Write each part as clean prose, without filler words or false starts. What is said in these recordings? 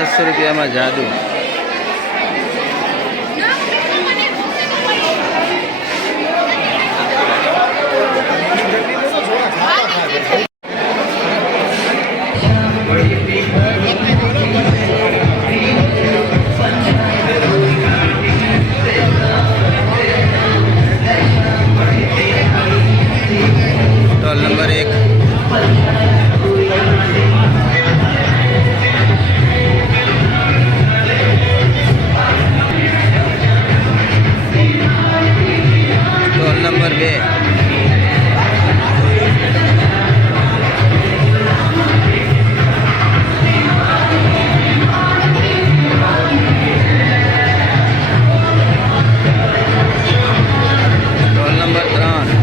₹10 में जादू। Stall number 1। Number 2। Roll number 3।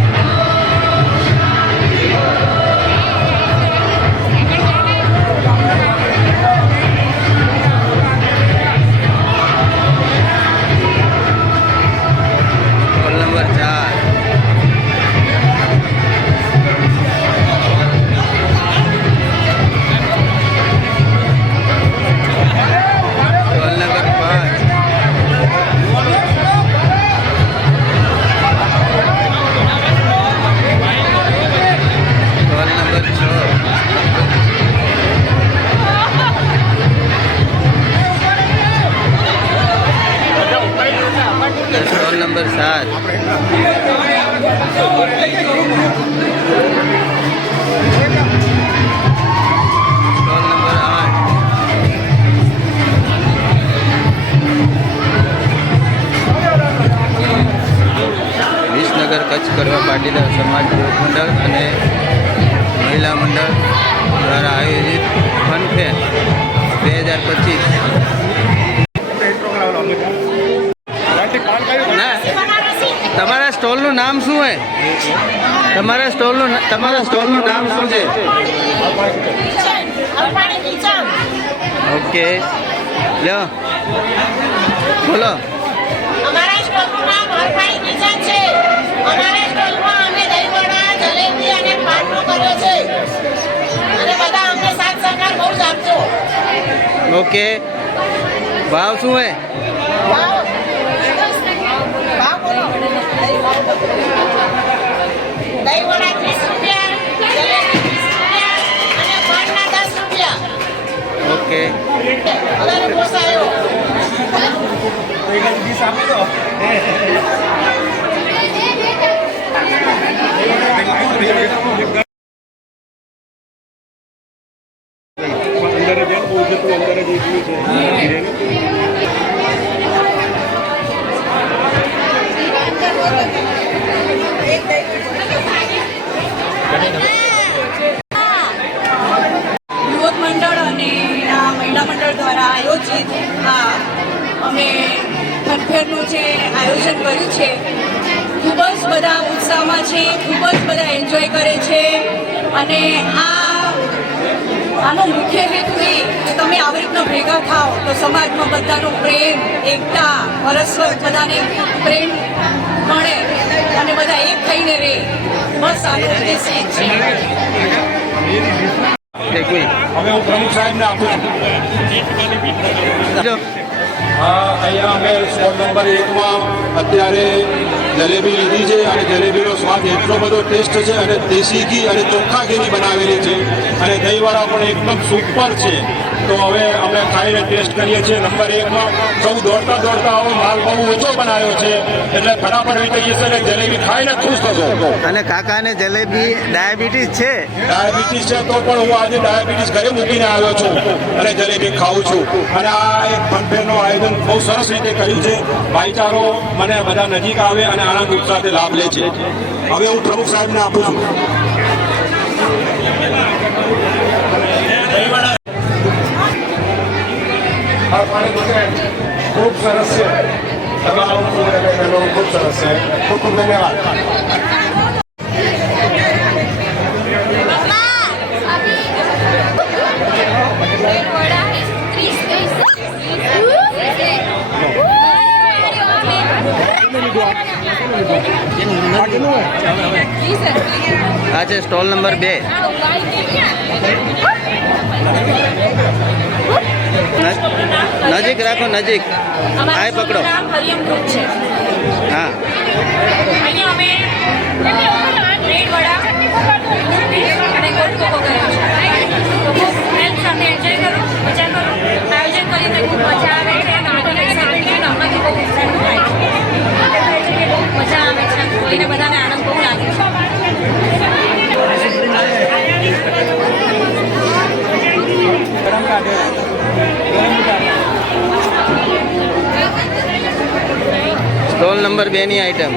Patidar સમાજ યુવક મંડળ અને મહિલા મંડળ દ્વારા આયોજિત ફનફેર 2025 ના તમારા સ્ટોલનું નામ શું છે? તમારા સ્ટોલનું નામ શું છે? ઓકે લ્યો બોલો. અમારા સ્ટોલનું નામ હરફાઈ કિચન છે. અમારા સ્ટોલમાં અમે દહીંવડા, જલેબી અને પાટલો કર્યો છે અને બધા અમને સાથ સહકાર બહુ જ આપજો. ઓકે ભાવ શું છે? ભાવ બોલો. દહીંવડા 30 રૂપિયા, જલેબી 20 રૂપિયા અને પાટલા 10 રૂપિયા. ઓકે બધાને પોસાયો. યુવક મંડળ અને મહિલા મંડળ દ્વારા આયોજિત અમે ફનફેરનું જે આયોજન કર્યું છે ખૂબ જ બધા ઉત્સાહમાં છે, ખૂબ જ બધા એન્જોય કરે છે અને આનો મુખ્ય હેતુ એ કે તમે આવી રીતના ભેગા થાઓ તો સમાજમાં બધાનો પ્રેમ, એકતા, પરસ્પર બધાને પ્રેમ મળે અને બધા એક થઈને રહે. બસ આનો ઉદ્દેશ એ છે. હવે હું પ્રમુખ સાહેબને આપું છું. અહીંયા અમે સ્ટોલ નંબર 1માં અત્યારે જલેબી લીધી છે અને જલેબીનો સ્વાદ એટલો બધો ટેસ્ટ છે અને દેશી ઘી અને ચોખ્ખા ઘીની બનાવેલી છે અને દહીંવડા પણ એકદમ સુપર છે. તો હવે અમે ખાઈને ટેસ્ટ કરીએ છીએ. નંબર 1માં સૌ દોડતા આવો માલ બહુ ઓછો બનાવ્યો છે એટલે ફટાફટ વીતી જશે અને જલેબી ખાઈને ખુશ થશો. અને કાકાને જલેબી ડાયાબિટીસ છે? ડાયાબિટીસ છે તો પણ હું આજે ડાયાબિટીસ ઘરે મૂકીને આવ્યો છું અને જલેબી ખાઉં છું. અને આ એક ફનફેરનું આયોજન બહુ સરસ રીતે કર્યું છે. ભાઈચારો મને બધા નજીક આવે અને આનંદ ઉત્સાહથી લાભ લે છે. હવે હું પ્રમુખ સાહેબને આપું છું. ખૂબ સરસ છે. ખૂબ સરસ છે. ખૂબ ધન્યવાદ. આ છે સ્ટોલ નંબર 2. નજીક રાખો, નજીક આ પકડો. હરિયમ ગ્રુપ છે. હા અહીંયા અમે બ્રેડ વડા અને ગોળ કોકો કર્યો છે. તો ખૂબ ફ્રેન્ડ સાથે એન્જોય કરો, મજા કરો. આયોજન કરીને ખૂબ મજા આવે છે અને આગળ સાથે હમણાંથી બહુ ઉત્સાહ થાય છે કે બહુ મજા આવે છે. કોઈને બધાને આનંદ બહુ લાગે છે. સ્ટોલ નંબર 2 ની આઈટમ.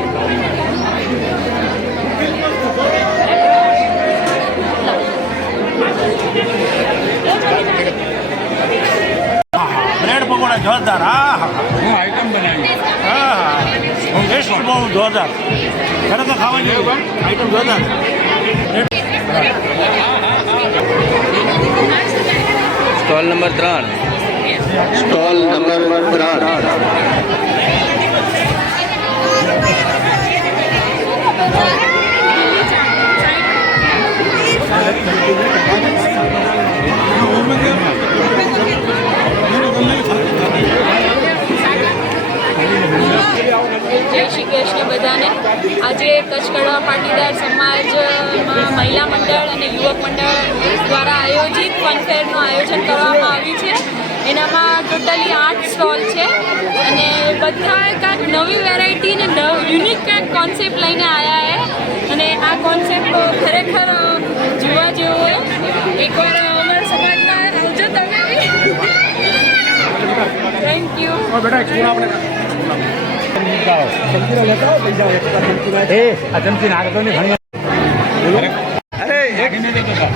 બ્રેડ પકોડા જોરદાર. હું આઈટમ બનાવી. ટેસ્ટ બહુ જોરદાર. ખરેખર ખાવા જેવું આઈટમ જોરદાર. Stall number 3. Stall number 3. જય શ્રી કૃષ્ણ બધાને. આજે કચ્છ કડવા પાટીદાર સમાજમાં મહિલા મંડળ અને યુવક મંડળ દ્વારા આયોજિત ફનફેરનું આયોજન કરવામાં આવ્યું છે. એનામાં ટોટલી 8 સ્ટોલ છે અને બધા કાંઈક નવી વેરાયટી ને યુનિક કાંઈક કોન્સેપ્ટ લઈને આવ્યા છે અને આ કોન્સેપ્ટ ખરેખર જોવા જેવો એકવાર અમારા સમાજમાં આવજો તમે. Thank you.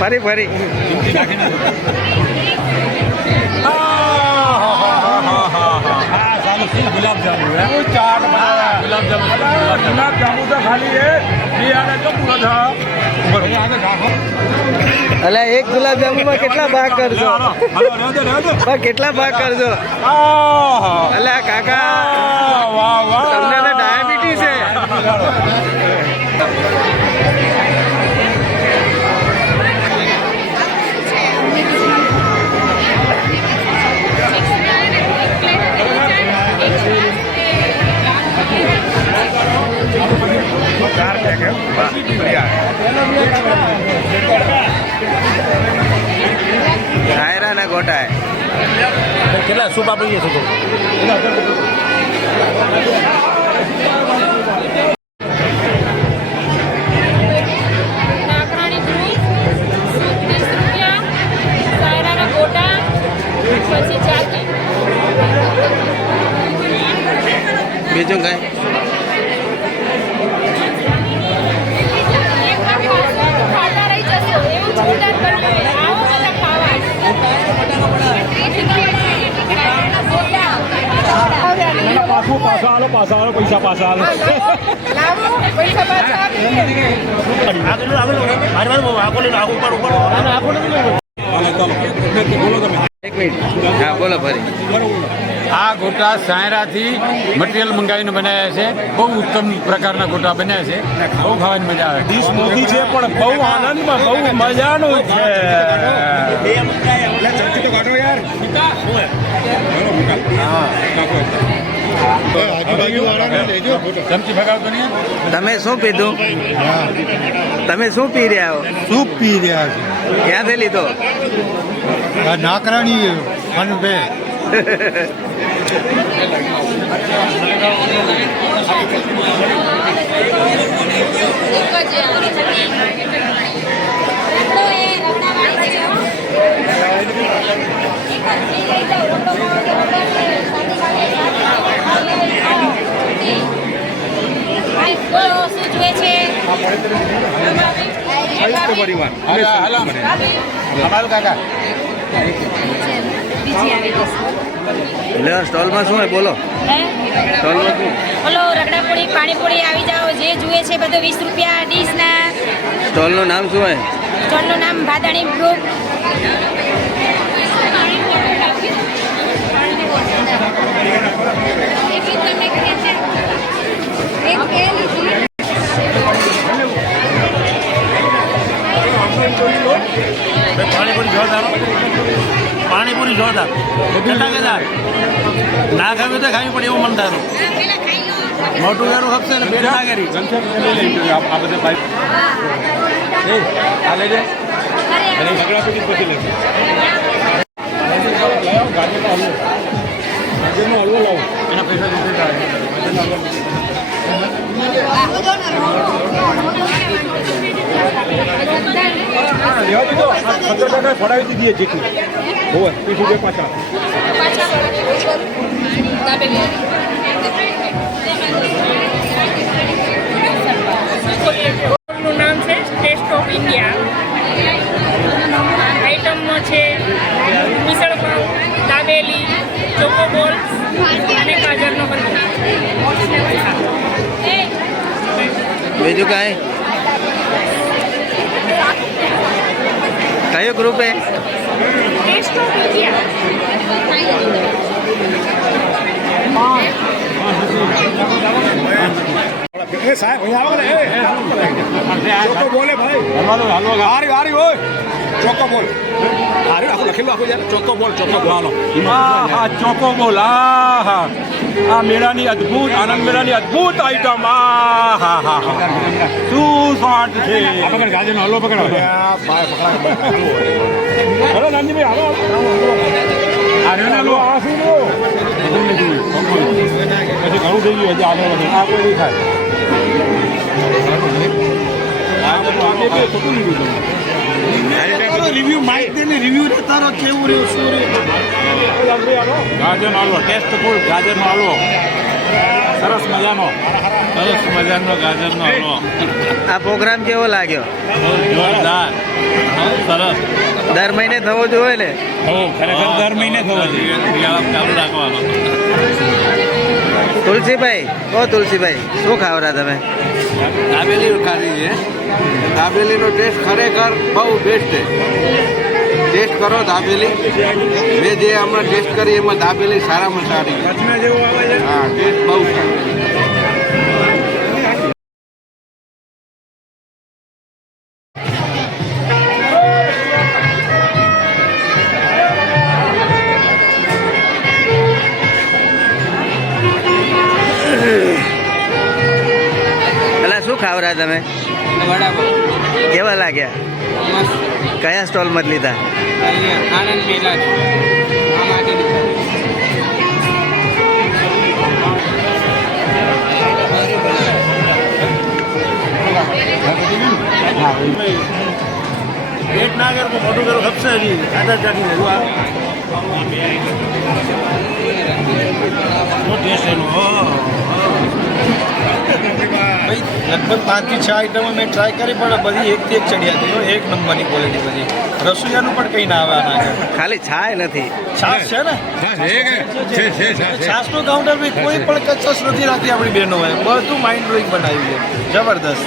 ફરી ફરી અલે એક ગુલાબ જાંબુમાં કેટલા ભાગ કરજો કેટલા ભાગ કરજો અલે કાકા તમને ડાયાબિટીસ છે આયરા ના ગોટા કેટલા સૂપ આપી છે નાકરાણી ગ્રુપ 30 રૂપિયા, સાયરાના ગોટા પછી ચાકી. બીજું કઈ ખાતા રહી જશો એવું જોરદાર બન્યું. આવો બધા ખાવા. પાછા આલો પૈસા પાછા આલો એક મિનિટ હા બોલો ફરી આ ગોટા સાયરાથી મટીરિયલ મંગાવીને બનાવ્યા છે. બહુ ઉત્તમ પ્રકારના ગોટા બન્યા છે. બહુ ખાવાની મજા આવે. ડીશ મોદી છે પણ બહુ આનંદમાં બહુ મજાનું છે. ચમચી ભગાવતો નહીં. તમે શું પીધું તમે શું પી રહ્યા હો સૂપ પી રહ્યા ક્યાંથી લીધો છે નાકરાણી ફનબે સ્ટોલમાં શું હોય બોલો સ્ટોલમાં શું બોલો રગડાપોળી પાણીપુરી આવી જાઓ જે જુએ છે બધું 20 રૂપિયા ડીશના. સ્ટોલનું નામ શું હોય સ્ટોલનું નામ ભાદાણી ગ્રુપ. પાણીપુરી જોરદાર કેટલા ના ખાવી તો ખાવી પડે એવું મન તારું મોટું ગારું હકશે ને પેટ ના કરી આ બધે આ લઈ જાય હલવો લાવો એના પૈસા ફોડાવી દીધી જેટલી હોય 30 રૂપિયા પાછા નું નામ છે ટેસ્ટ ઓફ ઇન્ડિયા. આઈટમમાં છે મિસળ પાવ, દાબેલી, ચોકો બોલ્સ અને ગાજરનો હલવો. બીજું કાંઈ કયો ગ્રુપ હે ટેસ્ટ ઓફ ઇન્ડિયા. સાહેબ ચોકો બોલે ભાઈ હારી હોય ચોકો બોલ હારી આખું લખેલું આખું યાર ચોકો બોલ હાલો હા ચોકો બોલ આ મેળાની અદ્ભુત આનંદ મેળાની અદ્ભુત આઈટમ શું સ્વાદ છે ગાજરનો હલવો પકડો હલો નાનજીભાઈ હાલો હલવો આ શું પછી ઘણું થઈ ગયું હજી આગળ વધે આ કોઈ નહીં થાય રિવ્યુ માહિતી ને રિવ્યુ તારો કેવું રહ્યું શું રહ્યું ગાજરનો હલવો ટેસ્ટફુલ ગાજરનો હલવો સરસ મજાનો ગાજરનો હલવો આ પ્રોગ્રામ કેવો લાગ્યો? જોરદાર સરસ દર મહિને થવો જોઈએ ને? ખરેખર દર મહિને થવો જોઈએ ચાલુ રાખવાનો. તુલસીભાઈ, તુલસીભાઈ શું ખાવરા તમે? દાબેલી ખાધી છે. દાબેલીનો ટેસ્ટ ખરેખર બહુ બેસ્ટ છે. ટેસ્ટ કરો દાબેલી. મેં જે હમણાં ટેસ્ટ કરી એમાં દાબેલી સારામાં સારી છે. હા, ટેસ્ટ બહુ સારો. પેલા શું ખાવરા તમે? કેવા લાગ્યા? કયા સ્ટોલ માં લીધા? પેટ ના કર મોટું કરો ખપશે હજી આધાર કાર્ડ લગભગ 5 થી 6 આઈટમો મેં ટ્રાય કરી પણ બધી એકથી એક ચડિયા હતી. એક નંબરની ક્વોલિટી બધી. રસોઈયાનું પણ કંઈ ના આવે આના. ખાલી છાય નથી, છાશ છે ને? છાશનું કાઉન્ટર બી કોઈ પણ કચકચ નથી રાખતી આપણી બહેનોએ. બધું માઇન્ડ બ્લોઈંગ બનાવ્યું છે. જબરદસ્ત.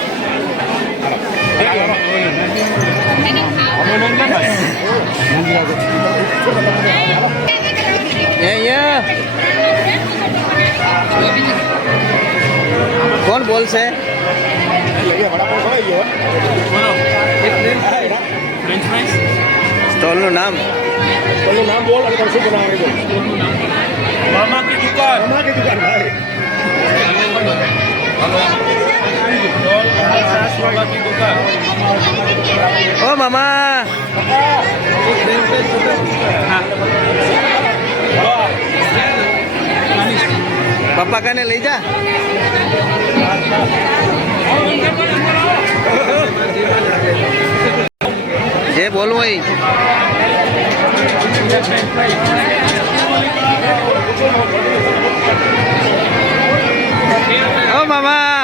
કોણ બોલશે? સ્ટોલનું નામ બોલ અને શું બનાવવાનું? મામા કી દુકાન. ઓ મામા, પપ્પા કને લઈ જા. જે બોલવું હોય. ઓ મામા,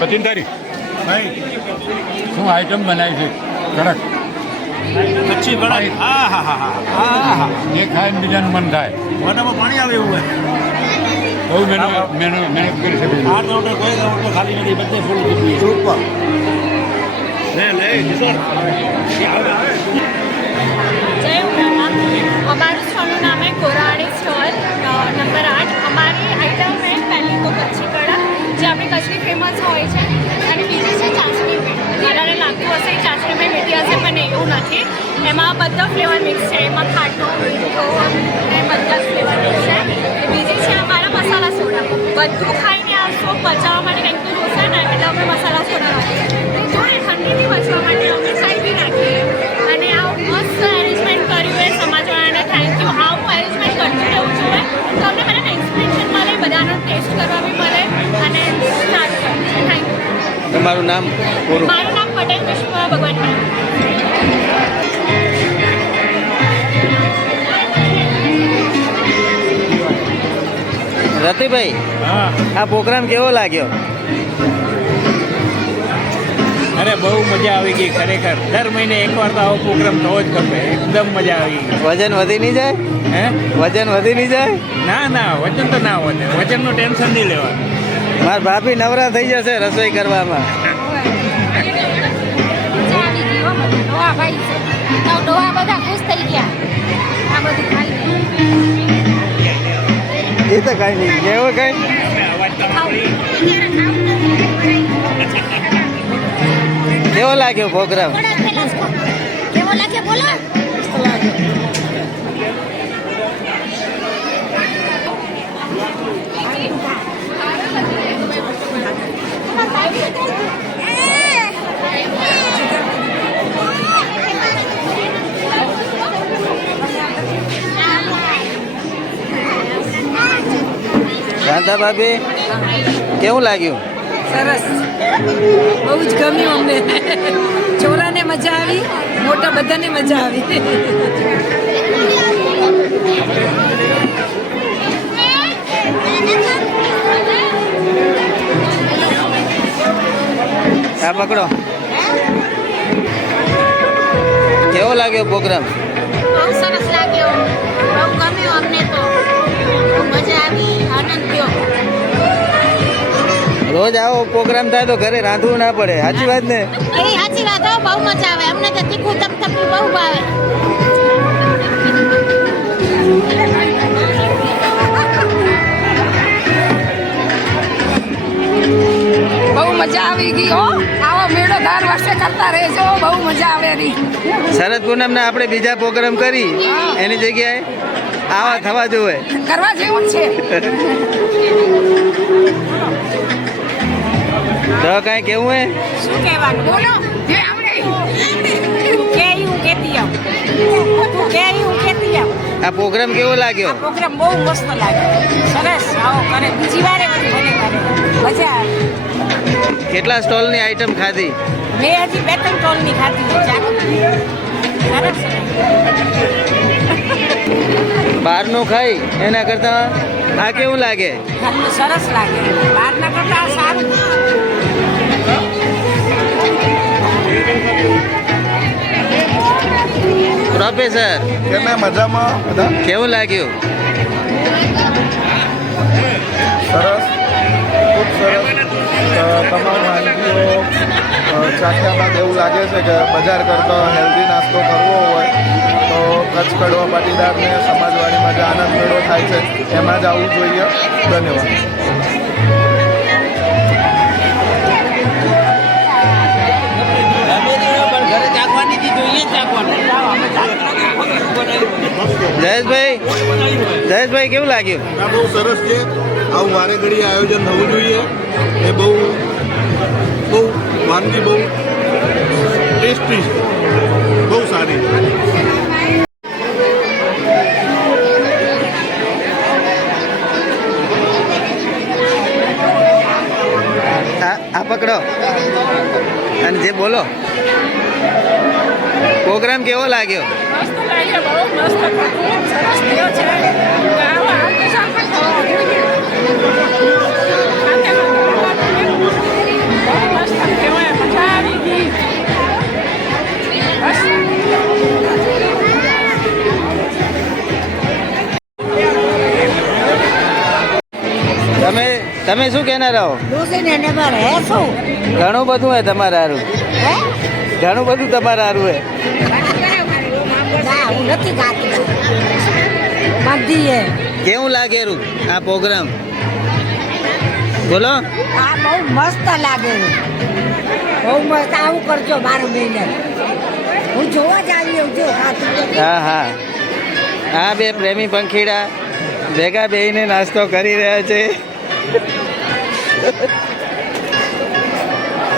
પચીન તારીખ શું આઈટમ બનાવી છે? કડક કચ્છી બનાવી. હા હા હા હા હા. એ ખાય ને બીજાનું મન થાય. મોઢામાં પાણી આવે એવું હોય. બહુ મહેનત કરી શકે. આ કાઉન્ટર કોઈ કાઉન્ટર ખાલી નથી. બધે ફૂલ દીધી. સુપર. લે કિશોર. જય ઉનામાં અમારું સ્ટોલનું નામ है કોરાણી સ્ટોલ નંબર 8. અમારી આઈટમ है પહેલી તો કચ્છી કડા જે આપણી કચ્છની ફેમસ હોય છે અને બીજી છે ચાસણી મીઠ. બધાને લાગતું હશે એ ચાસણી મીઠ મીઠી હશે પણ એવું નથી. એમાં બધા ફ્લેવર મિક્સ છે. એમાં ખાટો મીઠો અને બધા જ ફ્લેવર મિક્સ છે. બીજી છે અમારા મસાલા સોડા. બધું ખાઈને આવશો પચાવવા માટે કંઈક તો જોશે ને એટલે અમે મસાલા સોડા રાખીએ. જોડે ઠંડીથી બચવા માટે અમે ચાય બી રાખીએ. અને આવું મસ્ત એરેન્જમેન્ટ કર્યું એ સમાજવાળાને થેન્ક યુ. આવું એરેન્જમેન્ટ કરતું રહેવું જોઈએ તો અમને બધાને ઇન્સ્પિરેશન મળે, બધાનો ટેસ્ટ કરવા બી મળે અને સારું થેન્ક યુ. તમારું નામ પૂરું? મારું નામ પટેલ વિશ્વ ભગવાનભાઈ. રતિભાઈ, આ પ્રોગ્રામ કેવો લાગ્યો? અરે બહુ મજા આવી ગઈ ખરેખર. દર મહિને એકવાર તો આવો પ્રોગ્રામ થવો જ ગમે. એકદમ મજા આવી ગઈ. વજન વધી નહીં જાય? હે? વજન વધી નહીં જાય? ના ના, વજન તો ના વધે. વજનનું ટેન્શન નહીં લેવાનું. મારા ભાભી નવરા થઈ જશે રસોઈ કરવામાં. ડોહા બધા ખુશ થઈ ગયા આ બધું ખાઈને. એ તો કઈ નહીં. કેવો કઈ કેવો લાગ્યો પ્રોગ્રામ? કેવો લાગે શાંતા ભાભી કેવું લાગ્યું? સરસ, બહુ જ ગમ્યું અમને. છોરાને મજા આવી, મોટા બધાને મજા આવી. આ પકડો. કેવો લાગ્યો પ્રોગ્રામ? બહુ સરસ લાગ્યો, બહુ ગમ્યું અમને તો, બહુ મજા આવી, આનંદ થયો. રોજ આવો પ્રોગ્રામ થાય તો ઘરે રાંધવું ના પડે, સાચી વાત ને? એ સાચી વાત હો, બહુ મજા આવે અમને તો. તીખું તપતપી બહુ ભાવે. બહુ મજા આવી ગઈ હો. આવો મેળો દર વર્ષે કરતા રહેજો, બહુ મજા આવે રહી. શરદ પૂનમના આપણે બીજા પ્રોગ્રામ કરી એની જગ્યાએ આવા થવા જોવે. કરવા જેવું જ છે. તો કાંઈ કેવું હે? શું કહેવાનું? બોલો જે આવડે. કે હું કહેતી આવું, તું કે હું કહેતી આવું. આ પ્રોગ્રામ કેવો લાગ્યો? પ્રોગ્રામ બહુ મસ્ત લાગ્યો, સરસ. આવો કરે બીજી વારે મને કરે, મજા આવે. કેટલા સ્ટોલની આઈટમ ખાધી? મેં હજી 2-3 ટોલની ખાધી છે ચાકુ. સરસ. બહારનું ખાઈ એના કરતા આ કેવું લાગે? ઘરનું સરસ લાગે, બહારના કરતાં આ સારું. પ્રોફેસર કેમ મજામાં બધા? કેવું લાગ્યું? સરસ, ખૂબ સરસ. તમામ વાનગીઓ ચાખ્યા બાદ એવું લાગે છે કે બજાર કરતાં હેલ્ધી નાસ્તો કરવો હોય તો કચ્છ કડવા પાટીદારને સમાજવાડીમાં જે આનંદ મેળો થાય છે એમાં જ આવવું જોઈએ. ધન્યવાદ. જયેશભાઈ કેવું લાગ્યું? આ બહુ સરસ છે. આવું વારે ઘડી આયોજન થવું જોઈએ. એ બહુ વાનગી બહુ ટેસ્ટી છે, બહુ સારી. આ પકડો અને જે બોલો. પ્રોગ્રામ કેવો લાગ્યો? મસ્ત લાગ્યો, બહુ મસ્ત, ખૂબ સરસ થયો છે. આવો આગળ સાંભળ થવો જોઈએ. બહુ મસ્ત થયો, મજા આવી ગઈ. બસ. તમે શું કહેનાર રહો? ઘણું બધું હે તમારે હારું, ઘણું બધું તમારે હારું હે. કેવું લાગેલું આ પ્રોગ્રામ? બોલો. આ બહુ મસ્ત લાગે, બહુ મસ્ત. આવું કરજો 12 મહિને. હું જોવા જ આવી છું. હા હા, આ બે પ્રેમી પંખીડા ભેગા બેહીને નાસ્તો કરી રહ્યા છે.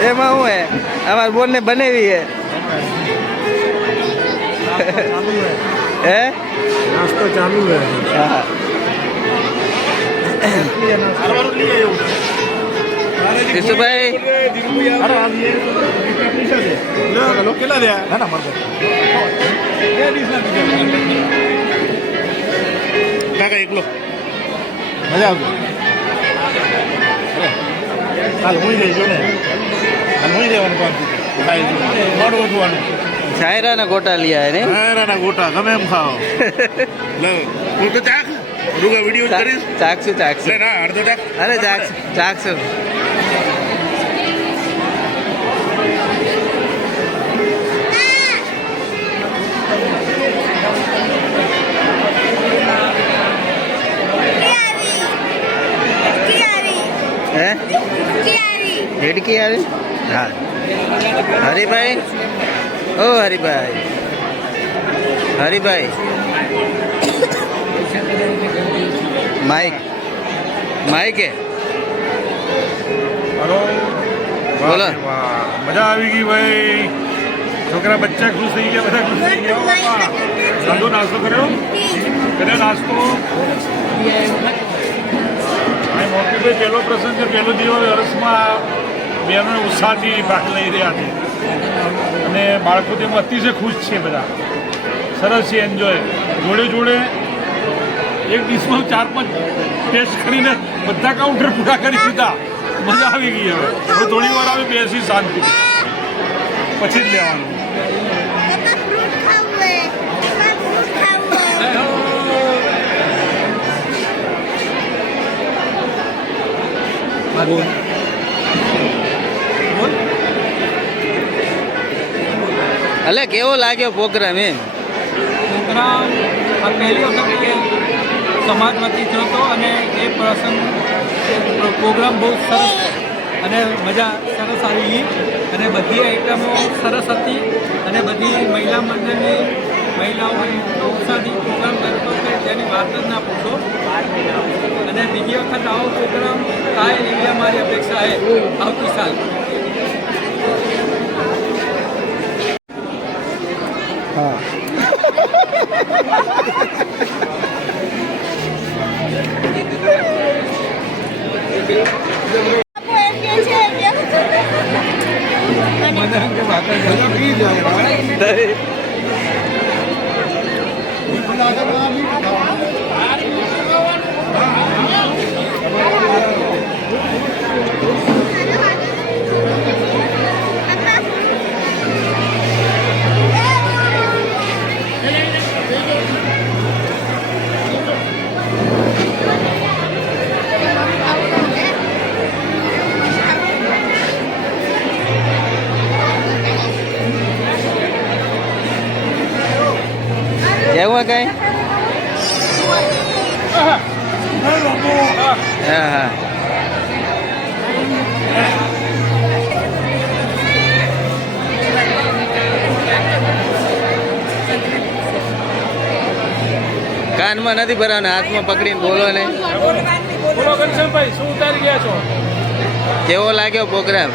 એમાં શું હે, અમારા બોનને બનાવી હે. હે નાસ્તો ચાલુ છે. હા. કિશુભાઈ કેટલા થયા? કાકા એકલો મજા આવતો. કાલ હું જઈજો ને, કાલ હું જવાનું કામ મોડું ઉઠવાનું. શાયરાના ગોટા લીયા ને? ના ગોટા ગમે એમ ખાઓ. હું તો ચાખ રૂગા વિડીયો કરીશ. ચાખશું ના અડધો ચાખ. અરે ચાખશું. હે હેડકી આવી? હા. હરિભાઈ, ઓ હરિભાઈ હરિભાઈ માઇક માઇકે હલો બોલો. મજા આવી ગઈ ભાઈ. છોકરા બચ્ચા ખુશ થઈ ગયા, બધા ખુશ થઈ ગયા. સાંજનો નાસ્તો કર્યો? કર્યો નાસ્તો? મોરબીભાઈ પહેલો પ્રસંગ છે, પહેલો દિવસ વર્ષમાં બહેનો ઉત્સાહથી ભાગ લઈ રહ્યા છે અને બાળકો તેમાં અતિશય ખુશ છે. બધા સરસ છે, એન્જોય. જોડે જોડે એક ડિશમાં 4-5 ટેસ્ટ કરીને બધા કાઉન્ટર પૂરા કરી દીધા. મજા આવી ગઈ. હવે થોડી વાર આવે બેસી શાંતિ પછી જ લેવાનું. એટલે કેવો લાગ્યો પ્રોગ્રામ એમ? પ્રોગ્રામ આ પહેલી વખત સમાજમાંથી થયો હતો અને એ પ્રસંગ પ્રોગ્રામ બહુ સરસ અને મજા સરસ આવી ગઈ અને બધી આઈટમો સરસ હતી અને બધી મહિલા મંડળની મહિલાઓની ઉત્સાહથી પ્રોગ્રામ કરતો કે તેની વાત જ ના પૂછો. અને બીજી વખત આવો પ્રોગ્રામ થાય એવી અમારી અપેક્ષા છે આવતી સાલ. કેવું કઈ? હા હા. કાનમાં નથી ભરવાના, હાથમાં પકડીને બોલો ને. બોલો ઘનશ્યામભાઈ, શું ઉતારી ગયા છો? કેવો લાગ્યો પ્રોગ્રામ?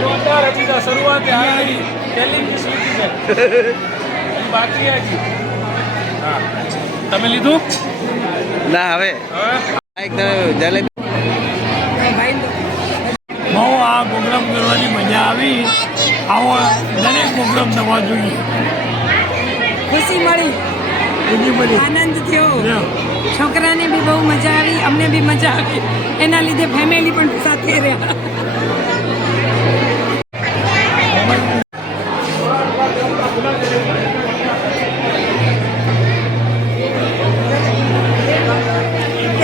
જોરદાર હતી. શરૂઆત બાકી હા. તમે લીધું? ના હવે જલેબી. બહુ આ પ્રોગ્રામ કરવાની મજા આવી. આવો દરેક પ્રોગ્રામ થવા જોઈએ. ખુશી મળી, આનંદ થયો, છોકરાને બી બહુ મજા આવી, અમને બી મજા આવી. એના લીધે ફેમિલી પણ સાથે રહ્યા.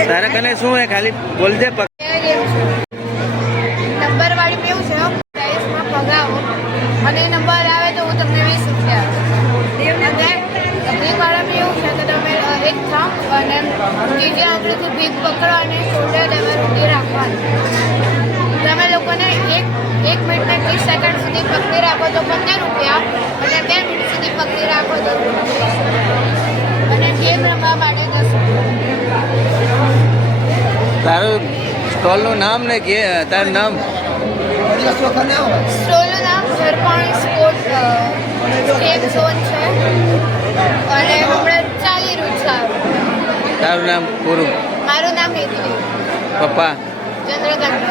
તારા કને શું હે? ખાલી બોલજે. નંબર વાળી પીવું છે, પ્રાઇસમાં પગાવો અને નંબર આવે તો હું તમને 20 રૂપિયા. વાળા પીવું છે તો તમે એક થામ અને ત્રીજી આંગળીથી ભીગ પકડો અને શોલ્ડર લેવલ ઊંધી રાખવાનું. તમે લોકોને એક મિનિટને 30 સેકન્ડ સુધી પકડી રાખો તો 15 રૂપિયા અને 2 મિનિટ સુધી પકડી રાખો તો 20 અને ગેમ રમવા માટે 10 રૂપિયા. તારું સ્ટોલનું નામ ને કે તારું નામ? સ્ટોલનું નામ ઘરપાણી સ્પોર્ટ સ્ટેપ ઝોન છે અને હમણાં ચાલી રહ્યું છે. તારું નામ પૂરું? મારું નામ હેતવી. પપ્પા? ચંદ્રકાંત.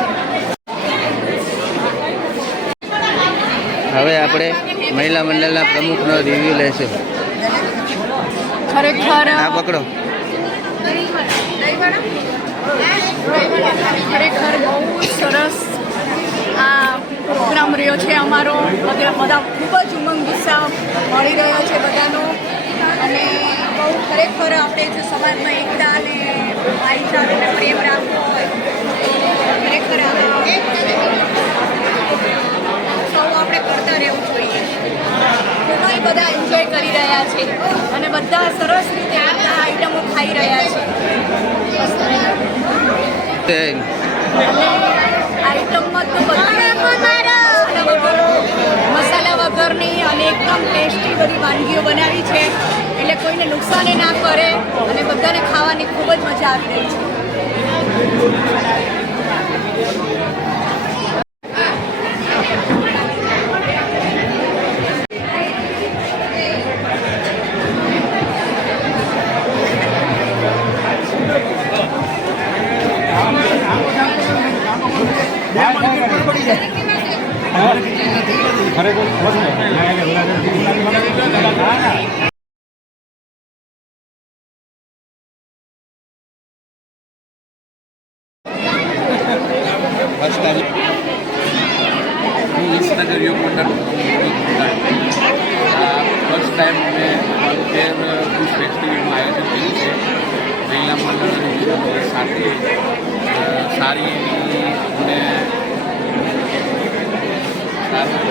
હવે આપણે મહિલા મંડળના પ્રમુખનો રિવ્યુ લેશું. ખરેખર આ પકડો. ખરેખર બહુ સરસ આ પ્રોગ્રામ રહ્યો છે અમારો. બધા ખૂબ જ ઉમંગ ઉત્સાહ મળી રહ્યો છે બધાનો અને બહુ ખરેખર આપણે જો સમાજમાં એકતા અને ભાઈચારો અને પ્રેમ રાખવો હોય તો ખરેખર સૌ આપણે કરતા રહેવું જોઈએ. ખૂબ જ બધા એન્જોય કરી રહ્યા છે અને બધા સરસ રીતે બધા આઈટમો ખાઈ રહ્યા છે. અને આઈટમમાં તો બધી મસાલા વગરની અને એકદમ એકદમ ટેસ્ટી બધી વાનગીઓ બનાવી છે એટલે કોઈને નુકસાન ના કરે અને બધાને ખાવાની ખૂબ જ મજા આવી રહી છે. હું વિસનગર યુગ મંડળ ફર્સ્ટ ટાઈમ મેં ફનફેર ફૂડ ફેસ્ટિવલનું આયોજન કર્યું છે. મહિલા મંડળ અને યુવક મંડળ સાથે સારી એવી અમને સારું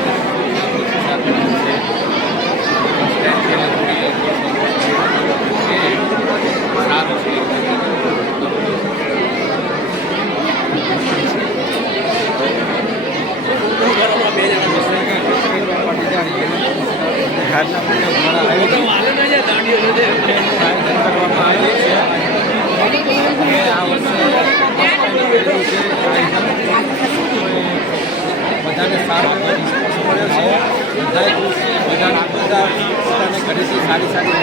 બધાને સારો રિસ્પોન્સ મળ્યો છે. બધાએ પોતાને ઘરેથી સારી સારી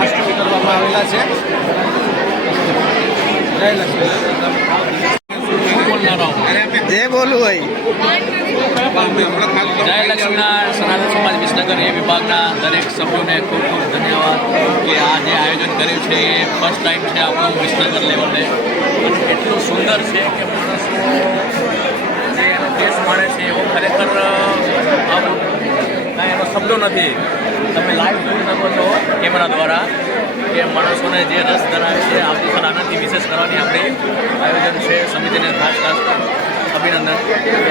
વસ્તુ કરવામાં આવેલા છે. જય લક્ષ્મી. જે બોલવું હોય. જય લક્ષ્મીનારાયણ સનાતન સમાજ વિસનગર એ વિભાગના દરેક સભ્યોને ખૂબ ખૂબ ધન્યવાદ કે આ જે આયોજન કર્યું છે એ ફર્સ્ટ ટાઈમ છે આપણું વિસનગર લેવલે. એટલું સુંદર છે કે માણસો જે એનો ટેસ્ટ મળે છે એવો ખરેખર કાંઈ એનો શબ્દો નથી. તમે લાઈવ જોઈ શકો છો કેમેરા દ્વારા કે માણસોને જે રસ ધરાવે છે આવતીકાલ આનાથી વિશેષ કરવાની આપણી આયોજન છે. સમિતિને ખાસ ખાસ અભિનંદન એ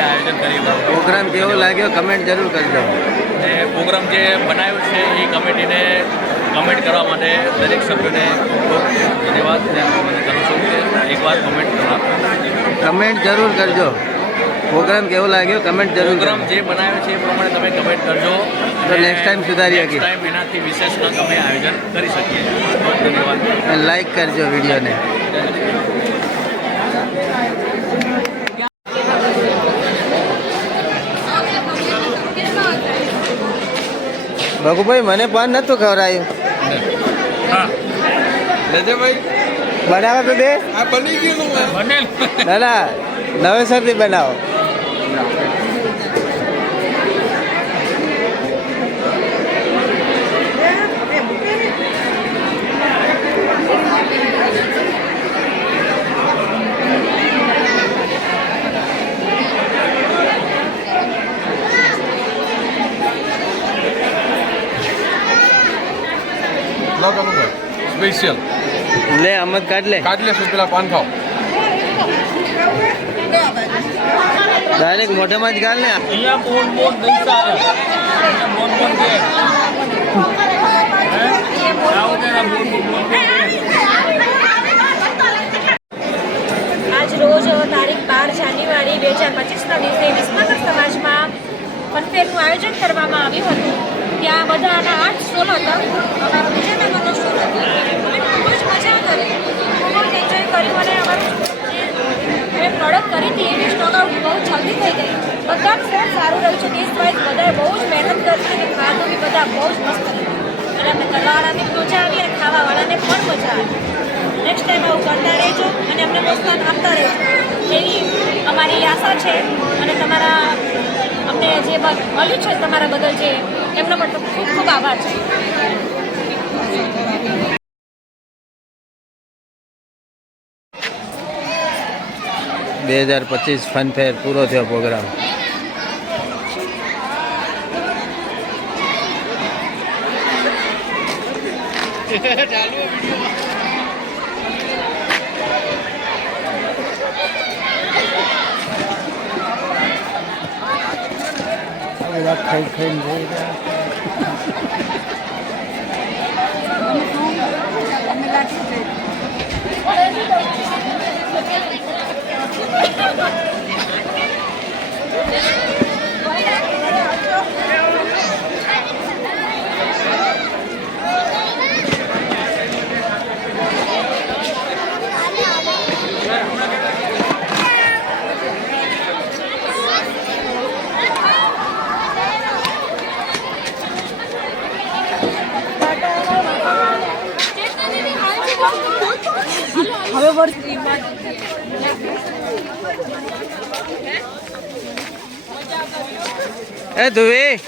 આયોજન કર્યું. પ્રોગ્રામ કેવો લાગ્યો કમેન્ટ જરૂર કરજો. અને પ્રોગ્રામ જે બનાવ્યો છે એ કમિટીને કમેન્ટ કરવા માટે દરેક સભ્યોને ખૂબ ધન્યવાદ કરું છું કે એકવાર કમેન્ટ કરવા. કમેન્ટ જરૂર કરજો. પ્રોગ્રામ કેવો લાગ્યો કમેન્ટ જરૂર કરજો. પ્રોગ્રામ જે બનાવ્યો છે એ પ્રમાણે તમે કમેન્ટ કરજો તો નેક્સ્ટ ટાઈમ સુધારી શકીએ. ટાઈમ એનાથી વિશેષના તમે આયોજન કરી શકીએ. ખૂબ ધન્યવાદ. લાઈક કરજો વિડીયોને. ભગુભાઈ મને પાન નતું ખવડાયું. બનાવો તો દે. ના ના નવેસરથી બનાવો. સ્પેશિયલ લે અમદ કાઢ લે. કાઢ લે પેલા પાન ખાઓ. ડાયરેક્ટ મોઢામાં જ ગાળ ને. અહીંયા બોન બોન નહીં સારા. બોન બોન દે. આવો જરા બોન બોન. આજ રોજ તારીખ 12 જાન્યુઆરી 2025ના દિવસે વિસનગર સમાજમાં ફનફેરનું આયોજન કરવામાં આવ્યું હતું. ત્યાં બધાના 8 સ્ટોલ હતા. અમારો વિજયનગરનો સ્ટોલ હતો. અમે ખૂબ જ મજા કરી, ખૂબ જ એન્જોય કર્યું અને અમારું જે અમે પ્રોડક્ટ કરી હતી એની સ્ટોક આઉટ બહુ જલ્દી થઈ ગઈ. બધાનું ફૂડ સારું રહ્યું છે. ટેસ્ટ વાઇઝ બધાએ બહુ જ મહેનત કરી અને ખાધું બી બધા બહુ જ મસ્ત કર્યું. એટલે અમને કરવાવાળાને મજા આવી અને ખાવાવાળાને પણ મજા આવી. નેક્સ્ટ ટાઈમ આવું કરતા રહેજો અને અમને પ્રોત્સાહન આપતા રહેજો એવી અમારી આશા છે. અને તમારા અમને જે મળ્યું છે તમારા બદલ જે એમનો પણ ખૂબ ખૂબ આભાર છે. 2025 ફનફેર પૂરો થયો પ્રોગ્રામ. ખાઈ ખાઈને રહી ગયા. Thank you. એ ધુવી